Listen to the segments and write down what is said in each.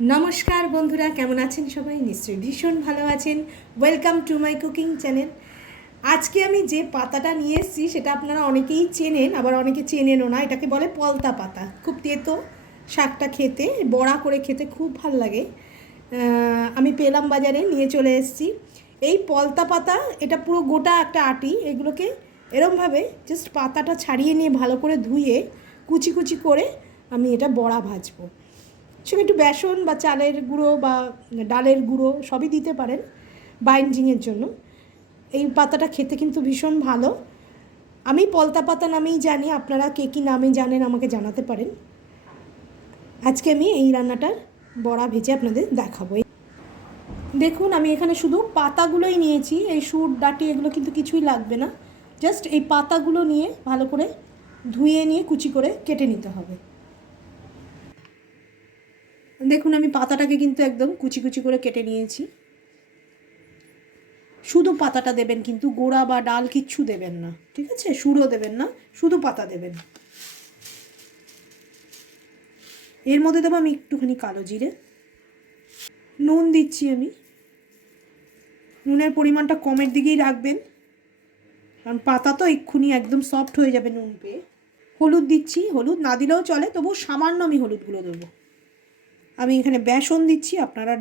নমস্কার বন্ধুরা, কেমন আছেন সবাই? নিশ্চয়ই ভীষণ ভালো আছেন। Welcome to my cooking channel. আজকে আমি যে পাতাটা নিয়ে এসেছি সেটা আপনারা অনেকেই চেনেন, আবার অনেকে চেনেনও না। এটাকে বলে পলতা পাতা। খুব তেতো শাকটা, খেতে বড়া করে খেতে খুব ভাল লাগে। আমি পেলাম বাজারে, নিয়ে চলে এসেছি এই পলতা পাতা। এটা পুরো গোটা একটা আটি। এগুলোকে এরমভাবে জাস্ট পাতাটা ছাড়িয়ে নিয়ে ভালো করে ধুয়ে কুচি কুচি করে আমি এটা বড়া ভাজবো। সঙ্গে একটু বেসন বা চালের গুঁড়ো বা ডালের গুঁড়ো সবই দিতে পারেন বাইন্ডিংয়ের জন্য। এই পাতাটা খেতে কিন্তু ভীষণ ভালো। আমি পলতা পাতা নামেই জানি, আপনারা কে কী নামে জানেন আমাকে জানাতে পারেন। আজকে আমি এই রান্নাটার বড়া ভেজে আপনাদের দেখাবো। দেখুন, আমি এখানে শুধু পাতাগুলোই নিয়েছি। এই সুর ডাঁটি এগুলো কিন্তু কিছুই লাগবে না। জাস্ট এই পাতাগুলো নিয়ে ভালো করে ধুয়ে নিয়ে কুচি করে কেটে নিতে হবে। দেখুন, আমি পাতাটাকে কিন্তু একদম কুচি কুচি করে কেটে নিয়েছি। শুধু পাতাটা দেবেন, কিন্তু গোড়া বা ডাল কিচ্ছু দেবেন না, ঠিক আছে? সুরও দেবেন না, শুধু পাতা দেবেন। এর মধ্যে দেবো আমি একটুখানি কালো জিরে, নুন দিচ্ছি আমি। নুনের পরিমাণটা কমের দিকেই রাখবেন, কারণ পাতা তো এক্ষুনি একদম সফট হয়ে যাবে নুন পেয়ে। হলুদ দিচ্ছি, হলুদ না দিলেও চলে, তবু সামান্য আমি হলুদগুলো দেবো। আমি এখানে বেসন দিচ্ছি। আপনারা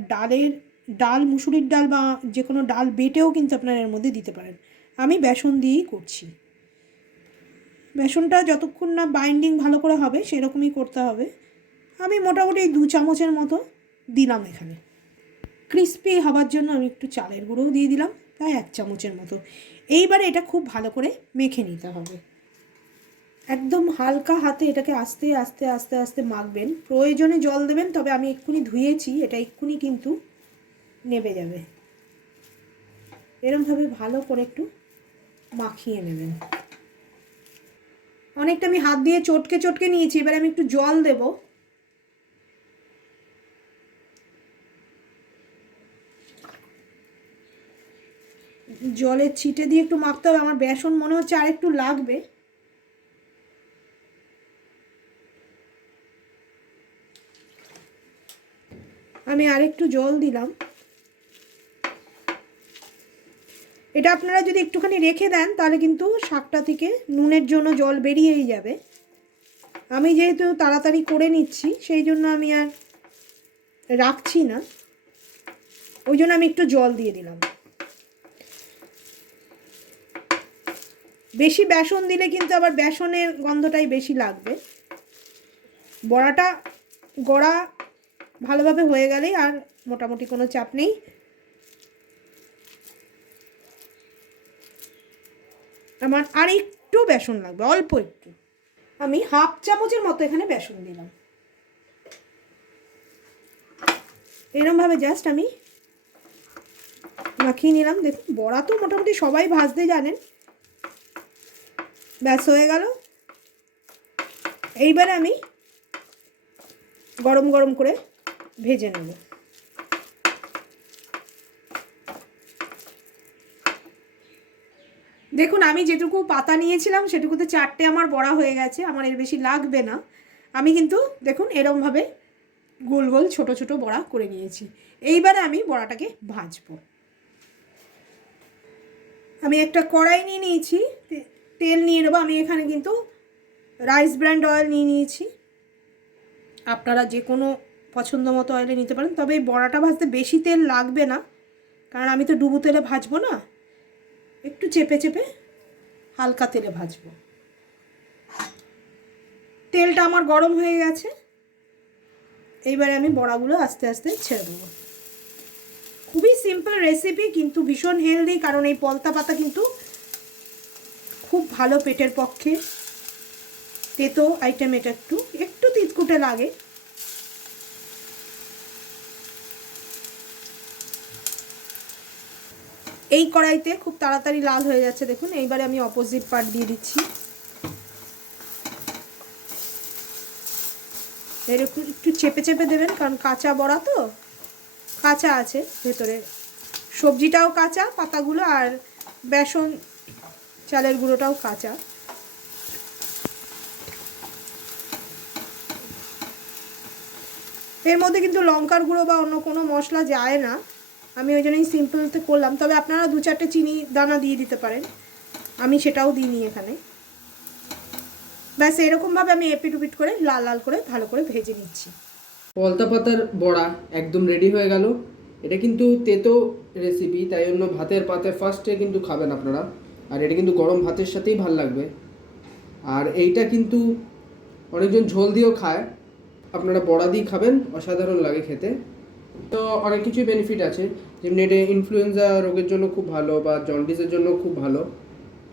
ডাল মুসুরির ডাল বা যে কোনো ডাল বেটেও কিন্তু আপনারা এর মধ্যে দিতে পারেন। আমি বেসন দিয়েই করছি। বেসনটা যতক্ষণ না বাইন্ডিং ভালো করে হবে সেরকমই করতে হবে। আমি মোটামুটি 2 চামচের মতো দিলাম এখানে। ক্রিস্পি হবার জন্য আমি একটু চালের গুঁড়োও দিয়ে দিলাম, প্রায় 1 চামচের মতো। এইবারে এটা খুব ভালো করে মেখে নিতে হবে। একদম হালকা হাতে এটাকে আস্তে আস্তে আস্তে আস্তে মাখবেন। প্রয়োজনে জল দেবেন, তবে আমি এক্ষুনি ধুয়েছি, এটা এক্ষুনি কিন্তু নেবে যাবে। এরমভাবে ভালো করে একটু মাখিয়ে নেবেন। অনেকটা আমি হাত দিয়ে চটকে চটকে নিয়েছি। এবার আমি একটু জল দেব। জলের ছিটে দিয়ে একটু মাখতে হবে। আমার বেসন মনে হচ্ছে আর একটু লাগবে। আমি আরেকটু জল দিলাম। এটা আপনারা যদি একটুখানি রেখে দেন তাহলে কিন্তু শাকটা থেকে নুনের জন্য জল বেরিয়েই যাবে। আমি যেহেতু তাড়াতাড়ি করে নিচ্ছি সেই জন্য আমি আর রাখছি না, ওই জন্য আমি একটু জল দিয়ে দিলাম। বেশি বেসন দিলে কিন্তু আবার বেসনের গন্ধটাই বেশি লাগবে। বড়াটা গড়া ভালোভাবে হয়ে গেলেই আর মোটামুটি কোনো চাপ নেই। আমার আর একটু বেসন লাগবে, অল্প একটু। আমি 1/2 চামচের মতো এখানে বেসন দিলাম। এরমভাবে জাস্ট আমি মাখিয়ে নিলাম। দেখুন, বড়া তো মোটামুটি সবাই ভাজতে জানেন। ব্যাস হয়ে গেল। এইবারে আমি গরম গরম করে ভেজে নেব। দেখুন, আমি যেটুকু পাতা নিয়েছিলাম সেটুকুতে 4টে আমার বড়া হয়ে গেছে। আমার এর বেশি লাগবে না। আমি কিন্তু দেখুন এরমভাবে গোল গোল ছোট ছোট বড়া করে নিয়েছি। এইবারে আমি বড়াটাকে ভাজবো। আমি একটা কড়াই নিয়ে নিয়েছি, তেল নিয়ে নেবো। আমি এখানে কিন্তু রাইস ব্র্যান্ড অয়েল নিয়ে নিয়েছি। আপনারা যে কোনো পছন্দ মতো অয়েলে নিতে পারেন, তবে এই বড়াটা ভাজতে বেশি তেল লাগবে না, কারণ আমি তো ডুবো তেলে ভাজবো না, একটু চেপে চেপে হালকা তেলে ভাজবো। তেলটা আমার গরম হয়ে গেছে। এইবারে আমি বড়াগুলো আস্তে আস্তে ছেড়ে দেবো। খুবই সিম্পল রেসিপি, কিন্তু ভীষণ হেলদি, কারণ এই পলতা পাতা কিন্তু খুব ভালো পেটের পক্ষে। তেতো আইটেম, এটা একটু একটু তিতকুটে লাগে। এই কড়াইতে খুব তাড়াতাড়ি লাল হয়ে যাচ্ছে দেখুন। এইবারে আমি অপোজিট পার্ট দিয়ে দিচ্ছি। এরকম একটু চেপে চেপে দেবেন, কারণ কাঁচা বড়া তো, কাঁচা আছে ভেতরে। সবজিটাও কাঁচা, পাতাগুলো আর বেসন চালের গুঁড়োটাও কাঁচা। এর মধ্যে কিন্তু লঙ্কার গুঁড়ো বা অন্য কোনো মশলা যায় না, আমি ওই জন্যই সিম্পলতে করলাম। তবে আপনারা 2-4টে চিনি দানা দিয়ে দিতে পারেন, আমি সেটাও দিইনি এখানে। ব্যাস এরকমভাবে আমি এপিট করে লাল লাল করে ভালো করে ভেজে নিচ্ছি। পলতা পাতার বড়া একদম রেডি হয়ে গেল। এটা কিন্তু তেতো রেসিপি, তাই জন্য ভাতের পাতে ফার্স্টে কিন্তু খাবেন আপনারা, আর এটা কিন্তু গরম ভাতের সাথেই ভাল লাগবে। আর এইটা কিন্তু অনেকজন ঝোল দিয়েও খায়, আপনারা বড়া দিয়ে খাবেন, অসাধারণ লাগে খেতে। তো অনেক কিছুই বেনিফিট আছে, যেমনি এটা ইনফ্লুয়েঞ্জা রোগের জন্য খুব ভালো বা জন্ডিসের জন্য খুব ভালো।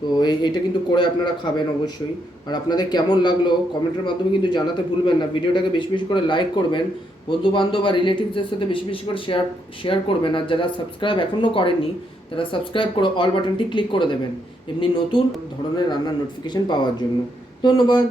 তো এইটা কিন্তু করে আপনারা খাবেন অবশ্যই। আর আপনাদের কেমন লাগলো কমেন্টের মাধ্যমে কিন্তু জানাতে ভুলবেন না। ভিডিওটাকে বেশি বেশি করে লাইক করবেন, বন্ধুবান্ধব বা রিলেটিভসদের সাথে বেশি বেশি করে শেয়ার করবেন। আর যারা সাবস্ক্রাইব এখনও করেননি তারা সাবস্ক্রাইব করে অল বাটনটি ক্লিক করে দেবেন, এমনি নতুন ধরনের রান্নার নোটিফিকেশন পাওয়ার জন্য। ধন্যবাদ।